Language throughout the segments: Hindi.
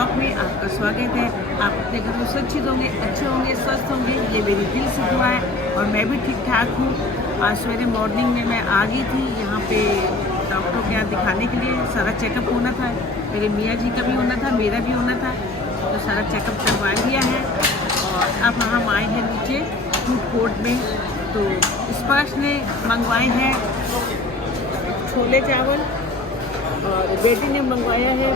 ब्लॉग में आपका स्वागत है। आप अपने घर में सुरक्षित होंगे, अच्छे होंगे, स्वस्थ होंगे, ये मेरी दिल से दुआ है। और मैं भी ठीक ठाक हूँ। आज सवेरे मॉर्निंग में मैं आ गई थी यहाँ पे डॉक्टर के यहाँ दिखाने के लिए। सारा चेकअप होना था, मेरे मियाँ जी का भी होना था, मेरा भी होना था, तो सारा चेकअप करवा लिया है। और अब हम आए हैं नीचे फूड कोर्ट में। तो स्पर्श ने मंगवाए हैं छोले चावल और बेटी ने मंगवाया है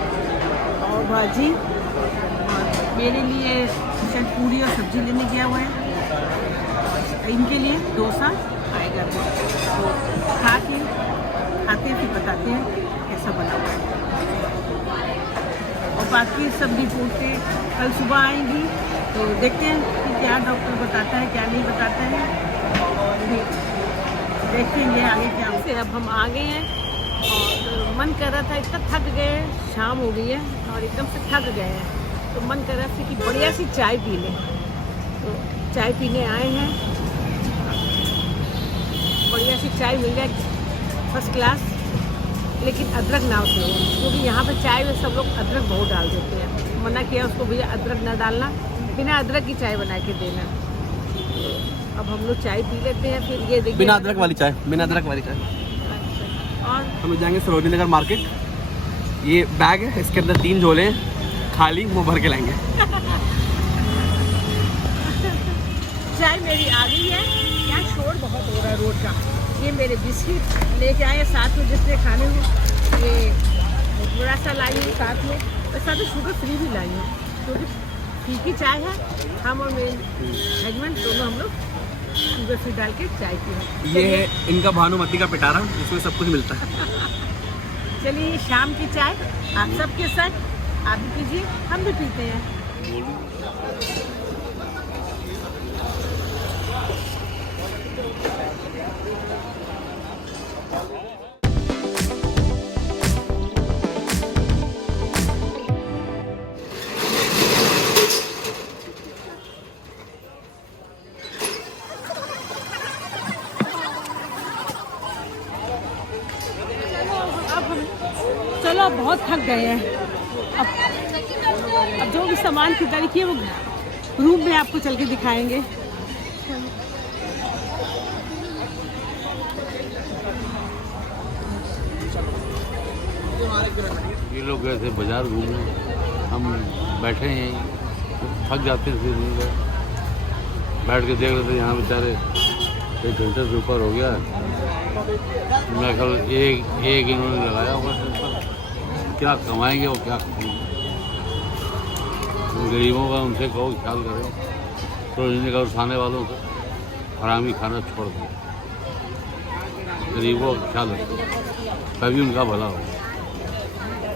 और भाजी, और मेरे लिए शायद पूरी और सब्जी लेने गया हुआ है। इनके लिए डोसा आएगा, तो खाते हैं फिर बताते हैं कैसा बना हुआ है। और बाकी सब रिपोर्टें कल सुबह आएंगी, तो देखते हैं कि क्या डॉक्टर बताता है क्या नहीं बताता है, और देखेंगे आगे क्या होता है। अब हम आ गए हैं और मन कर रहा था, इतना थक गए, शाम हो गई है और एकदम से थक गए हैं, तो मन कर रहा था कि बढ़िया सी चाय पी लें। तो चाय पीने आए हैं, बढ़िया सी चाय मिल जाए फर्स्ट क्लास, लेकिन अदरक ना हो, क्योंकि यहाँ पे चाय में सब लोग अदरक बहुत डाल देते हैं। मना किया उसको, भैया अदरक ना डालना, बिना अदरक की चाय बना के देना। अब हम लोग चाय पी लेते हैं, फिर ये देखिए बिना अदरक वाली चाय, बिना अदरक वाली चाय। और हम जाएंगे सरोजनी नगर मार्केट। ये बैग है, इसके अंदर 3 झोले हैं, खाली वो भर के लाएंगे। चाय मेरी आ गई है। यहाँ शोर बहुत हो रहा है रोड का। ये मेरे बिस्किट लेके आए साथ में, जिसने खाने में ये थोड़ा सा लाई हूँ साथ में, और साथ में शुगर फ्री भी लाई हूँ, क्योंकि फीकी चाय है। हम और मेरे हस्बैंड दोनों हम लोग शुगर फ्री डाल के चाय पी। ये है इनका भानुमती का पिटारा, इसमें सब कुछ मिलता है। चलिए शाम की चाय आप सबके साथ, आप भी पीजिए, हम भी पीते हैं। चलो बहुत थक गए हैं। अब जो भी सामान खरीदारी किए वो रूम में आपको चल के दिखाएंगे। ये लोग गए थे बाजार घूमने, हम बैठे हैं यहीं, थक जाते थे, बैठ के देख रहे थे। यहाँ बेचारे 1 घंटे से ऊपर हो गया। मैं कल एक इन्होंने लगाया हुआ है, क्या कमाएंगे और क्या खाएंगे। गरीबों का उनसे कहो ख्याल करें, तो इन्हें उठाने वालों को हरामी खाना छोड़ दो, गरीबों का ख्याल रखो, तभी उनका भला हो।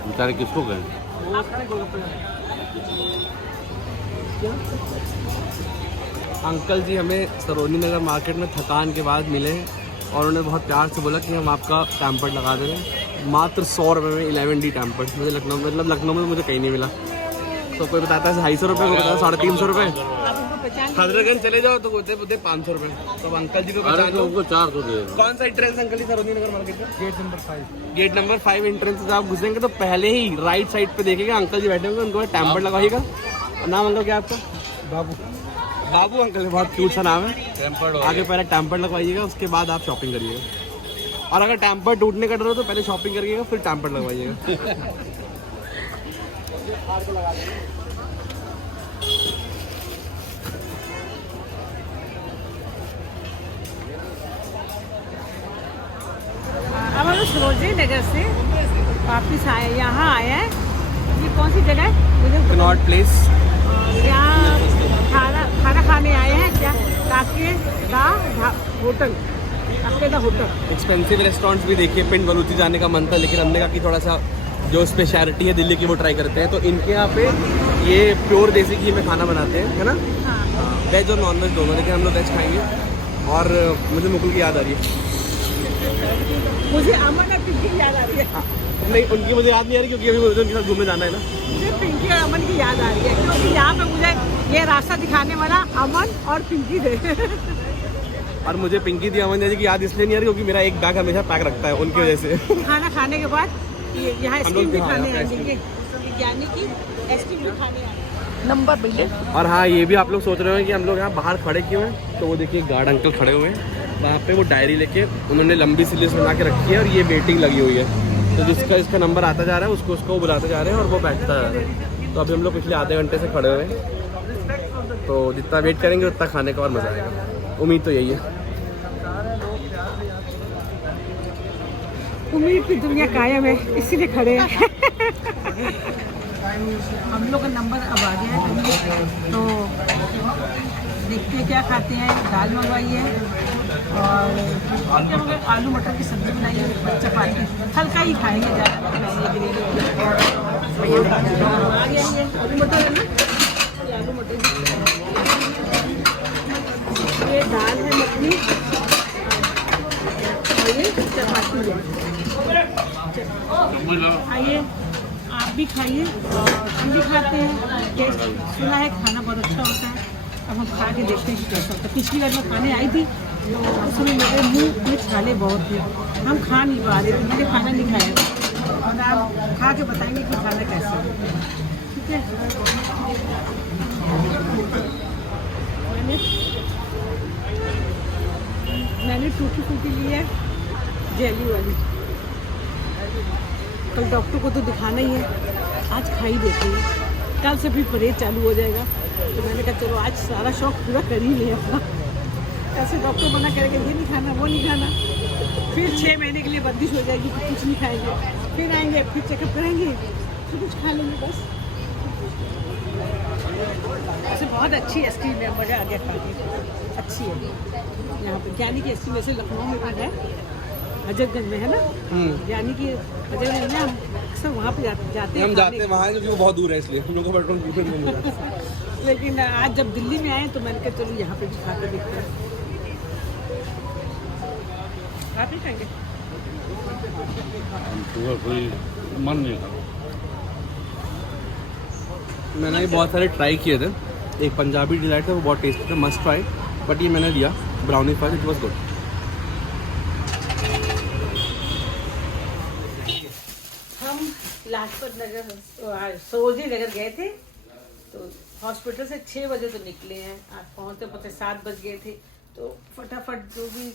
बेचारे किसको कहें। अंकल जी हमें सरोजनी नगर मार्केट में थकान के बाद मिले और उन्होंने बहुत प्यार से बोला कि हम आपका टैम्पर्ड लगा दे रहे हैं मात्र 100 रुपये में। 11D टैम्पर्ड मुझे लखनऊ में मुझे कहीं नहीं मिला। तो कोई बताता है 250 रुपये, कोई बताता है 350 रुपये। हजरतगंज चले जाओ तो बोलते 500 रुपये। तो अंकल जी को बता दो, उनको 400 दे। कौन सा एंट्रेंस अंकल जी सरोजनी नगर मार्केट का? गेट नंबर 5 एंट्रेंस से आप घुसेंगे तो पहले ही राइट साइड पे देखेंगे अंकल जी बैठे होंगे, उनको टैम्पर्ड लगाइएगा। नाम अंकल क्या आपका? बाबू अंकल है, बहुत क्यूट सा नाम है। आगे पहले टैम्पर्ड लगवाइएगा, उसके बाद आप शॉपिंग करिएगा। और अगर टैम्पर्ड टूटने का डर हो तो पहले शॉपिंग करिएगा, फिर टैम्पर्ड लगवाइएगा। अब हम लोग सरोजनी नगर से वापस आए, यहाँ आए हैं। ये कौन सी जगह है? मुझे कनॉट प्लेस। यहाँ खाना खाने आए हैं क्या? काके दा होटल, काके दा होटल। एक्सपेंसिव रेस्टोरेंट्स भी देखिए, पिंड बलूची जाने का मन था, लेकिन हमने कहा कि थोड़ा सा जो स्पेशलिटी है दिल्ली की वो ट्राई करते हैं। तो इनके यहाँ पे ये प्योर देसी घी में खाना बनाते हैं, है ना? वेज और नॉन वेज दोनों, लेकिन हम लोग वेज खाएंगे। और मुझे मुकुल की याद आ रही है। मुझे अमन और पिंकी की याद आ रही है। नहीं, उनकी मुझे याद नहीं आ रही, क्योंकि अभी मुझे उनके साथ घूमने जाना है ना। मुझे पिंकी और अमन की याद आ रही है, क्योंकि यहाँ पे मुझे ये रास्ता दिखाने वाला अमन और पिंकी थे। और मुझे पिंकी दी अमन जी की याद इसलिए नहीं आ रही क्योंकि मेरा एक बैग हमेशा पैक रखता है उनकी वजह से। खाना खाने के बाद यहाँ स्कीम भी खाने आएंगे, यानी कि आइसक्रीम भी खाने आए नंबर भैया। और हाँ, ये भी आप लोग सोच रहे हो कि हम लोग यहाँ बाहर खड़े क्यों हैं, तो वो देखिए गार्ड अंकल खड़े हुए हैं वहाँ पे। वो डायरी लेके उन्होंने लंबी सी लिस्ट बना के रखी है और ये वेटिंग लगी हुई है। तो जिसका इसका नंबर आता जा रहा है उसको बुलाते जा रहे हैं और वो बैठता जा रहा है। तो अभी हम लोग पिछले आधे घंटे से खड़े हुए हैं, तो जितना वेट करेंगे उतना खाने का और मज़ा आएगा। उम्मीद तो यही है। उम्मीद की दुनिया कायम है, इसीलिए खड़े हैं। हम लोग का नंबर अब आ गया है, तो देखते हैं क्या खाते हैं। दाल मंगवाई है और आलू मटर की सब्जी बनाई है, चपाती हल्का ही खाएंगे, ज़्यादा ग्रेवी। आ गया ये आलू मटर है ना, ये आलू मटर, ये दाल है मखनी और ये चपाती है। आइए आप भी खाइए और हम भी खाते हैं। टेस्ट सुना है खाना बहुत अच्छा होता है, अब हम खा के देखते हैं कि कैसा होता है। पिछली बार मैं खाने आई थी तो उस समय मेरे मुँह में छाले बहुत थे, हम खा नहीं पा रहे थे, मैंने खाना नहीं खाया। और आप खा के बताएंगे कि खाना कैसा है, ठीक है। मैंने टूटी फूटी ली है जेली वाली, कल डॉक्टर को तो दिखाना ही है, आज खा ही देते हैं, कल से भी परहेज चालू हो जाएगा। तो मैंने कहा चलो आज सारा शौक पूरा कर ही लिया अपना। कैसे डॉक्टर मना करेगा ये नहीं खाना वो नहीं खाना, फिर 6 महीने के लिए बंदिश हो जाएगी कि कुछ नहीं खाएंगे, फिर आएंगे फिर चेकअप करेंगे, फिर कुछ खा लेंगे बस। ऐसे बहुत अच्छी आइसक्रीम है, मज़ा आ गया खा के, अच्छी है। यहाँ पे ज्ञानी की आइसक्रीम वैसे लखनऊ में भी है, हजरतगंज में है ना, यानी कि हजरतगंज में हम अक्सर वहाँ पे जाते हैं। हम जाते हैं वहाँ क्योंकि वो बहुत दूर है, इसलिए हम लोग को पेट्रोल नहीं मिलता। लेकिन आज जब दिल्ली में आए तो मैंने कहा चलो यहाँ पे भी खा कर देखते हैं। आप ही खाएंगे? कोई मन नहीं था। मैंने बहुत सारे ट्राई किए थे, एक पंजाबी डिलाइट था वो बहुत टेस्टी था, मस्ट ट्राई, बट ये मैंने लिया brownie fries, it was good. Lajpat Nagar Sarojini Nagar गए थे, तो हॉस्पिटल से 6 बजे तो निकले हैं, आज पहुँचते पहुँचते 7 बज गए थे। तो फटाफट जो भी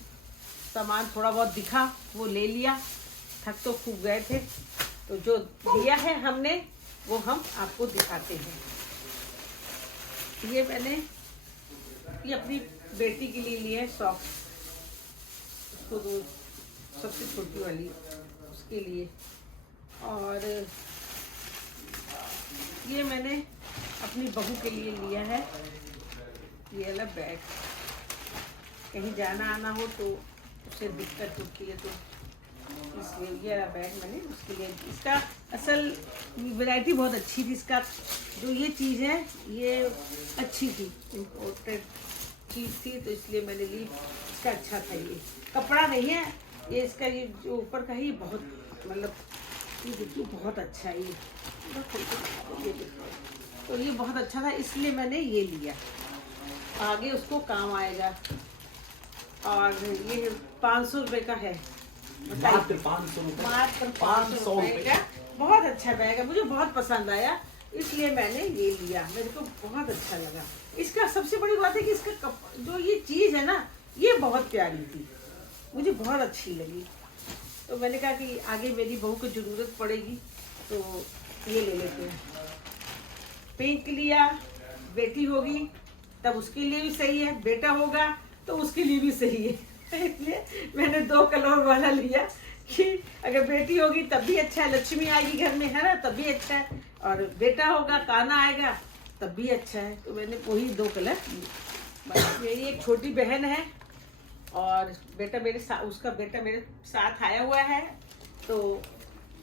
सामान थोड़ा बहुत दिखा वो ले लिया, थक तो खूब गए थे। तो जो लिया है हमने वो हम आपको दिखाते हैं। ये मैंने ये अपनी बेटी के लिए लिए सॉक्स, उसको तो सबसे छोटी वाली उसके लिए। और ये मैंने अपनी बहू के लिए लिया है ये वाला बैग, कहीं जाना आना हो तो उसे दिक्कत होती है, तो इसलिए ये वाला बैग मैंने उसके लिए। इसका असल वैरायटी बहुत अच्छी थी, इसका जो ये चीज़ है ये अच्छी थी, इम्पोर्टेड चीज़ थी, तो इसलिए मैंने ली। इसका अच्छा था, ये कपड़ा नहीं है ये, इसका ये जो ऊपर का है ये बहुत मतलब ये देखिए बहुत अच्छा है ये तो ये बहुत अच्छा था, इसलिए मैंने ये लिया, आगे उसको काम आएगा। और ये 500 रुपये का है, मात्र 500 रुपये का, बहुत अच्छा बैग है, मुझे बहुत पसंद आया, इसलिए मैंने ये लिया, मेरे को बहुत अच्छा लगा। इसका सबसे बड़ी बात है कि इसका जो ये चीज़ है ना ये बहुत प्यारी थी, मुझे बहुत अच्छी लगी। तो मैंने कहा कि आगे मेरी बहू को ज़रूरत पड़ेगी तो ये ले लेते हैं। पिंक लिया, बेटी होगी तब उसके लिए भी सही है, बेटा होगा तो उसके लिए भी सही है, इसलिए मैंने 2 कलर वाला लिया कि अगर बेटी होगी तब भी अच्छा है, लक्ष्मी आएगी घर में है ना तब भी अच्छा है, और बेटा होगा काना आएगा तब भी अच्छा है, तो मैंने वही 2 कलर। मेरी एक छोटी बहन है और बेटा मेरे साथ, उसका बेटा मेरे साथ आया हुआ है तो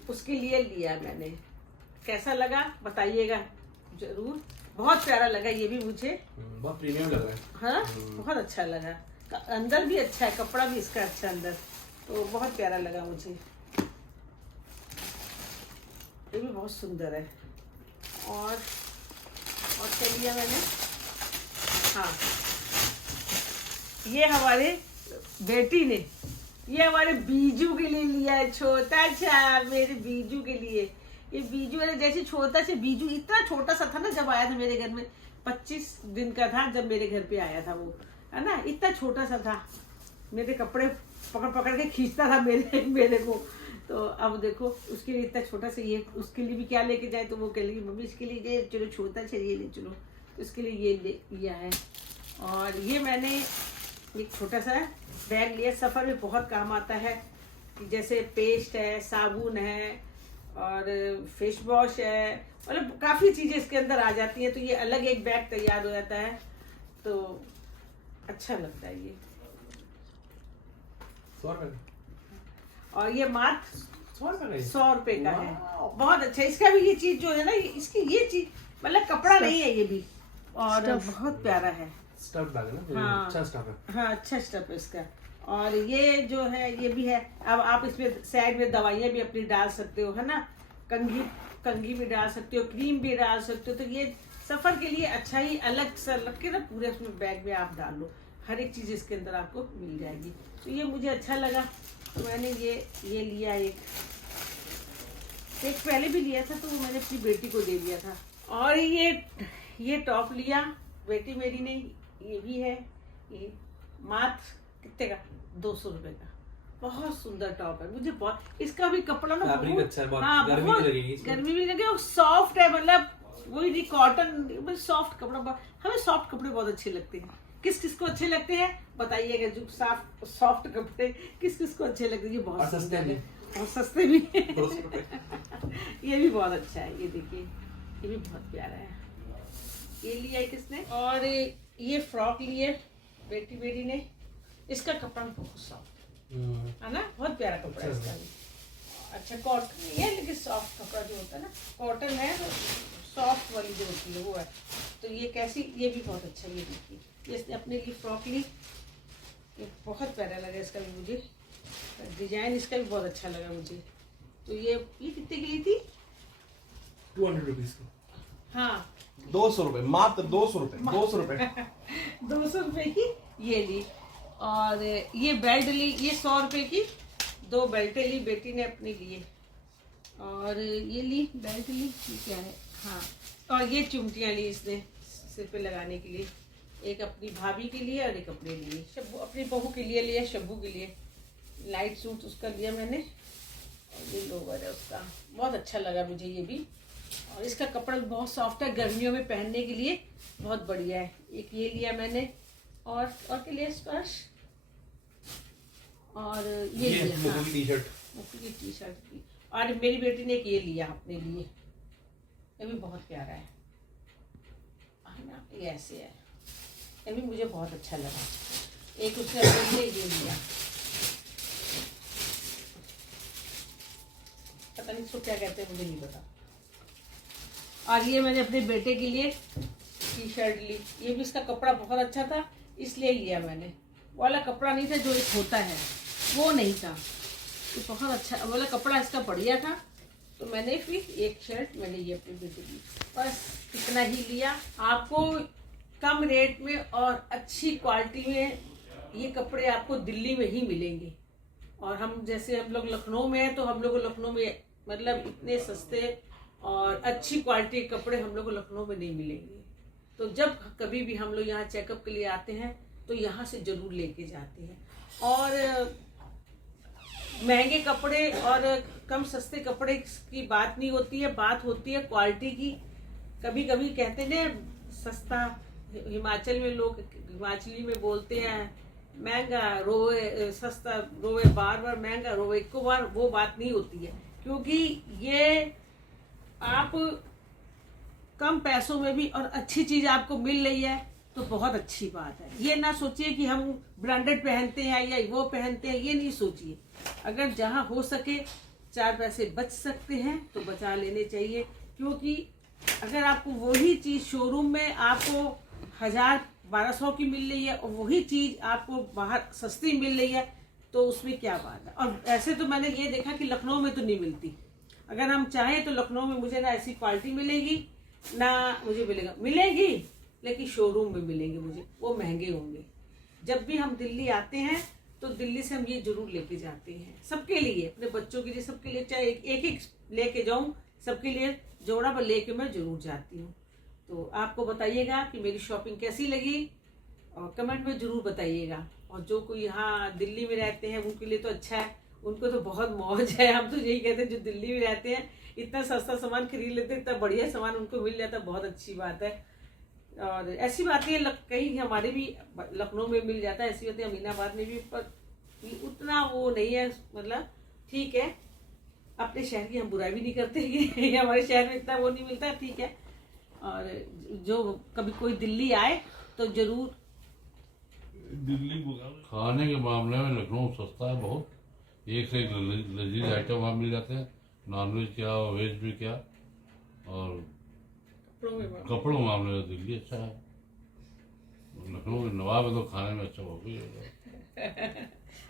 उसके लिए लिया मैंने। कैसा लगा बताइएगा जरूर, बहुत प्यारा लगा ये भी मुझे, बहुत प्रीमियम लग रहा है, हाँ बहुत अच्छा लगा, अंदर भी अच्छा है, कपड़ा भी इसका अच्छा अंदर, तो बहुत प्यारा लगा मुझे, ये भी बहुत सुंदर है। और क्या लिया मैंने, हाँ ये हमारे बेटी ने, ये हमारे बीजू के लिए लिया है, छोटा सा मेरे बीजू के लिए, ये बीजू है जैसे छोटा से बीजू इतना छोटा सा था ना जब आया था मेरे घर में, 25 दिन का था जब मेरे घर पे आया था वो, है ना, इतना छोटा सा था, मेरे कपड़े पकड़ पकड़ के खींचता था मेरे को। तो अब देखो उसके लिए इतना छोटा सा, ये उसके लिए भी क्या लेके जाए तो वो कह लेगी मम्मी इसके लिए ये चलो छोटा चाहिए ले चलो, तो इसके लिए ये ले लिया है। और ये मैंने एक छोटा सा बैग लिया, सफ़र में बहुत काम आता है, जैसे पेस्ट है, साबुन है और फेस वॉश है, मतलब काफ़ी चीज़ें इसके अंदर आ जाती हैं, तो ये अलग एक बैग तैयार हो जाता है, तो अच्छा लगता है ये। 100 रुपए और ये मात्र 100 रुपए का है, बहुत अच्छा। इसका भी ये चीज जो है ना, इसकी ये चीज मतलब कपड़ा नहीं है ये भी, और बहुत प्यारा है। स्टफ बैग है ना, हाँ, अच्छा स्टफ है। हाँ अच्छा स्टफ है इसका। और ये जो है ये भी है, अब आप इसमें साइड में दवाइयाँ भी अपनी डाल सकते हो, है ना, कंघी भी डाल सकते हो, क्रीम भी डाल सकते हो, तो ये सफर के लिए अच्छा ही अलग सा लग के ना पूरे उसमें बैग में आप डाल लो, हर एक चीज इसके अंदर आपको मिल जाएगी। तो ये मुझे अच्छा लगा, तो मैंने ये लिया। एक पहले भी लिया था, तो वो मैंने अपनी बेटी को दे दिया था। और ये टॉप लिया बेटी मेरी ने, ये भी है, ये मात्र कितने का, 200 रुपए का, बहुत सुंदर टॉप है। मुझे बहुत, इसका भी कपड़ा ना फैब्रिक अच्छा है, बहुत हाँ, गर्मी नहीं लगेगी इसमें। गर्मी भी लगे, सॉफ्ट है, मतलब वही नहीं कॉटन, सॉफ्ट कपड़ा। हमें सॉफ्ट कपड़े बहुत अच्छे लगते हैं। किस किस को अच्छे लगते हैं बताइएगा, जो सॉफ्ट कपड़े किस किस को अच्छे लगते हैं। ये बहुत सस्ते भी, और सस्ते भी रुपए। ये भी बहुत अच्छा है, ये देखिए ये भी बहुत प्यारा है। ये लिया है किसने, और ये फ्रॉक लिए बेटी मेरी ने, इसका कपड़ा बहुत सॉफ्ट है ना, बहुत प्यारा कपड़ा है इसका भी। अच्छा कॉटन नहीं है, लेकिन सॉफ्ट कपड़ा जो होता है ना, कॉटन है तो सॉफ्ट वाली जो होती है वो है। तो ये कैसी, ये भी बहुत अच्छा, ये देखिए, ये इसने अपने लिए फ्रॉक ली, ये बहुत प्यारा लगा इसका भी मुझे, डिजाइन इसका भी बहुत अच्छा लगा मुझे। तो ये कितने की ली थी, 200 रुपीज की। हाँ 200 रुपए, मात्र 200 रुपए, 200 रुपए 200 रुपए की ये ली। और ये बेल्ट ली, ये 100 रुपए की 2 बेल्टें ली बेटी ने अपने लिए। और ये ली बेल्ट ली, ये क्या है, हाँ, और ये चुमटियाँ ली इसने सिर पे लगाने के लिए, एक अपनी भाभी के लिए और एक अपने लिए, शब्बू अपनी बहू के लिए लिया, शब्बू के लिए लाइट सूट उसका लिया मैंने। और ये लोवर है उसका, बहुत अच्छा लगा मुझे ये भी। और इसका कपड़ा भी बहुत सॉफ्ट है, गर्मियों में पहनने के लिए बहुत बढ़िया है। एक ये लिया मैंने, और के लिए स्पर्श, और ये लिया, हाँ, टी शर्ट की। और मेरी बेटी ने एक ये लिया अपने लिए, ये भी बहुत प्यारा है ना, ये ऐसे है, ये भी मुझे बहुत अच्छा लगा। एक उसने अपने लिए ये लिया, पता नहीं इसको क्या कहते हैं, मुझे नहीं पता। और ये मैंने अपने बेटे के लिए टी शर्ट ली, ये भी इसका कपड़ा बहुत अच्छा था इसलिए लिया मैंने, वाला कपड़ा नहीं था जो एक होता है वो नहीं था, तो बहुत अच्छा वाला कपड़ा इसका बढ़िया था। तो मैंने फिर एक शर्ट मैंने ये अपनी बेटी ली, बस इतना ही लिया। आपको कम रेट में और अच्छी क्वालिटी में ये कपड़े आपको दिल्ली में ही मिलेंगे। और हम जैसे हम लोग लखनऊ में हैं, तो हम लोग को लखनऊ में मतलब इतने सस्ते और अच्छी क्वालिटी के कपड़े हम लोग को लखनऊ में नहीं मिलेंगे। तो जब कभी भी हम लोग यहाँ चेकअप के लिए आते हैं तो यहाँ से ज़रूर लेके जाते हैं। और महंगे कपड़े और कम सस्ते कपड़े की बात नहीं होती है, बात होती है क्वालिटी की। कभी कभी कहते हैं सस्ता, हिमाचल में लोग हिमाचली में बोलते हैं महंगा रोए, सस्ता रोए बार बार, महंगा रोए एक बार, वो बात नहीं होती है। क्योंकि ये आप कम पैसों में भी और अच्छी चीज़ आपको मिल रही है तो बहुत अच्छी बात है। ये ना सोचिए कि हम ब्रांडेड पहनते हैं या वो पहनते हैं, ये नहीं सोचिए। अगर जहाँ हो सके 4 पैसे बच सकते हैं तो बचा लेने चाहिए। क्योंकि अगर आपको वही चीज़ शोरूम में आपको 1000-1200 की मिल रही है और वही चीज़ आपको बाहर सस्ती मिल रही है तो उसमें क्या बात है। और ऐसे तो मैंने ये देखा कि लखनऊ में तो नहीं मिलती। अगर हम चाहें तो लखनऊ में मुझे ना ऐसी क्वालिटी मिलेगी ना मुझे मिलेगी, लेकिन शोरूम में मिलेंगे मुझे, वो महंगे होंगे। जब भी हम दिल्ली आते हैं तो दिल्ली से हम ये जरूर लेके जाते हैं, सबके लिए, अपने बच्चों के लिए, सबके लिए, चाहे एक एक लेके जाऊं सबके लिए जोड़ा पर लेके मैं जरूर जाती हूँ। तो आपको बताइएगा कि मेरी शॉपिंग कैसी लगी और कमेंट में जरूर बताइएगा। और जो कोई यहाँ दिल्ली में रहते हैं उनके लिए तो अच्छा है, उनको तो बहुत मौज है। हम तो यही कहते हैं जो दिल्ली में रहते हैं इतना सस्ता सामान खरीद लेते हैं, इतना बढ़िया सामान उनको मिल जाता है, बहुत अच्छी बात है। और ऐसी बातें कहीं हमारे भी लखनऊ में मिल जाता है, ऐसी बातें अमीनाबाद में भी, पर उतना वो नहीं है। मतलब ठीक है, अपने शहर की हम बुराई भी नहीं करते कि हमारे शहर में इतना वो नहीं मिलता, ठीक है। और जो कभी कोई दिल्ली आए तो जरूर खाने के मामले में लखनऊ सस्ता है बहुत, एक से एक लजीज आइटम वहाँ मिल जाते हैं, नॉनवेज क्या वेज भी क्या। और कपड़ों के मामले में दिल्ली अच्छा है, लखनऊ के नवाब है तो खाने में अच्छा हो गया।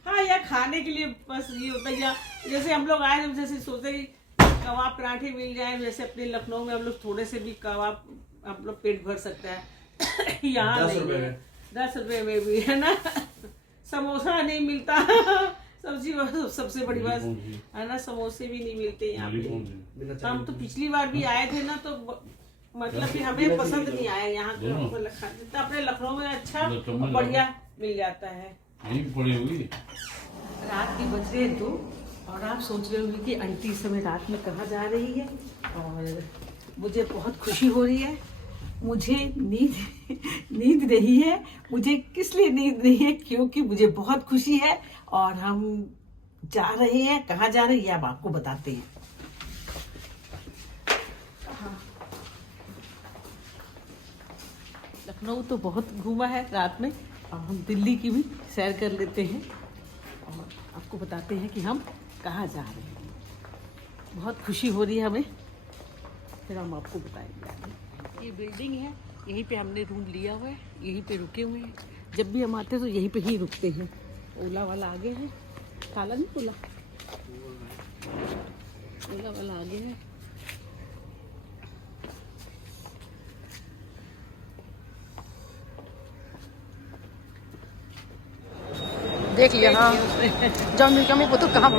हाँ यार, खाने के लिए बस ये होता है, या जैसे हम लोग आए जैसे सोचे कि कबाब पराठे मिल जाए, जैसे अपने लखनऊ में हम लोग थोड़े से भी कबाब हम लोग पेट भर सकता है। यहाँ 10 रुपए में भी है ना, समोसा नहीं मिलता। सबसे बड़ी बात है ना, समोसे भी नहीं मिलते यहाँ पे। हम तो पिछली बार भी आए थे ना, तो मतलब कि हमें पसंद नहीं आया यहाँ का, जितना अपने लखनऊ में अच्छा बढ़िया मिल जाता है। पड़ी हुई रात के बज रहे 2 और आप सोच रहे होंगे कि आंटी इस समय रात में कहाँ जा रही है। और मुझे बहुत खुशी हो रही है, मुझे नींद नहीं है। मुझे किस लिए नींद नहीं है, क्योंकि मुझे बहुत खुशी है। और हम जा रहे हैं, कहाँ जा रहे हैं ये अब आपको बताते हैं। लखनऊ तो बहुत घूमा है रात में, और हम दिल्ली की भी सैर कर लेते हैं और आपको बताते हैं कि हम कहाँ जा रहे हैं। बहुत खुशी हो रही है हमें, फिर हम आपको बताएंगे। ये बिल्डिंग है, यहीं पे हमने रूम लिया हुआ है, यहीं पे रुके हुए हैं। जब भी हम आते हैं तो यहीं पे ही रुकते हैं। ओला वाला आगे है, काला नहीं ओला, ओला वाला आगे है। देख लिया हाँ, जब मिल कमी तो कहाँ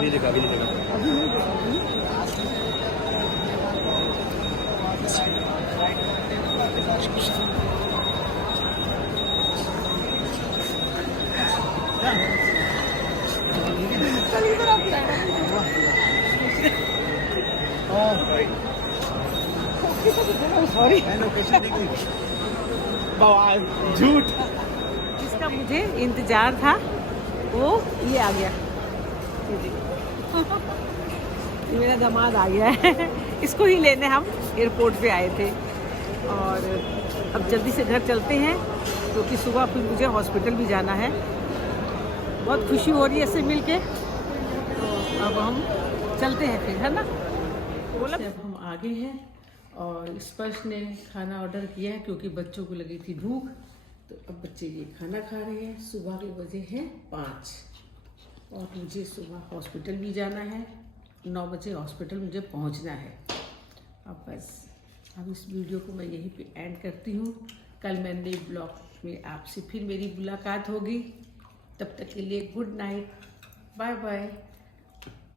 झूठ जिसका मुझे इंतजार था वो ये आ गया। मेरा दामाद आ गया है, इसको ही लेने हम एयरपोर्ट पे आए थे। और अब जल्दी से घर चलते हैं, क्योंकि सुबह फिर मुझे हॉस्पिटल भी जाना है। बहुत खुशी हो रही है इससे मिलके। तो अब हम चलते हैं फिर, है ना। बोला अब हम आगे हैं और स्पर्श ने खाना ऑर्डर किया है, क्योंकि बच्चों को लगी थी भूख। तो अब बच्चे ये खाना खा रहे हैं। सुबह के बजे हैं 5 और मुझे सुबह हॉस्पिटल भी जाना है। 9 बजे हॉस्पिटल मुझे पहुंचना है। अब बस अब इस वीडियो को मैं यहीं पे एंड करती हूँ। कल मैं नए ब्लॉग में आपसे फिर मेरी मुलाकात होगी। तब तक के लिए गुड नाइट, बाय बाय।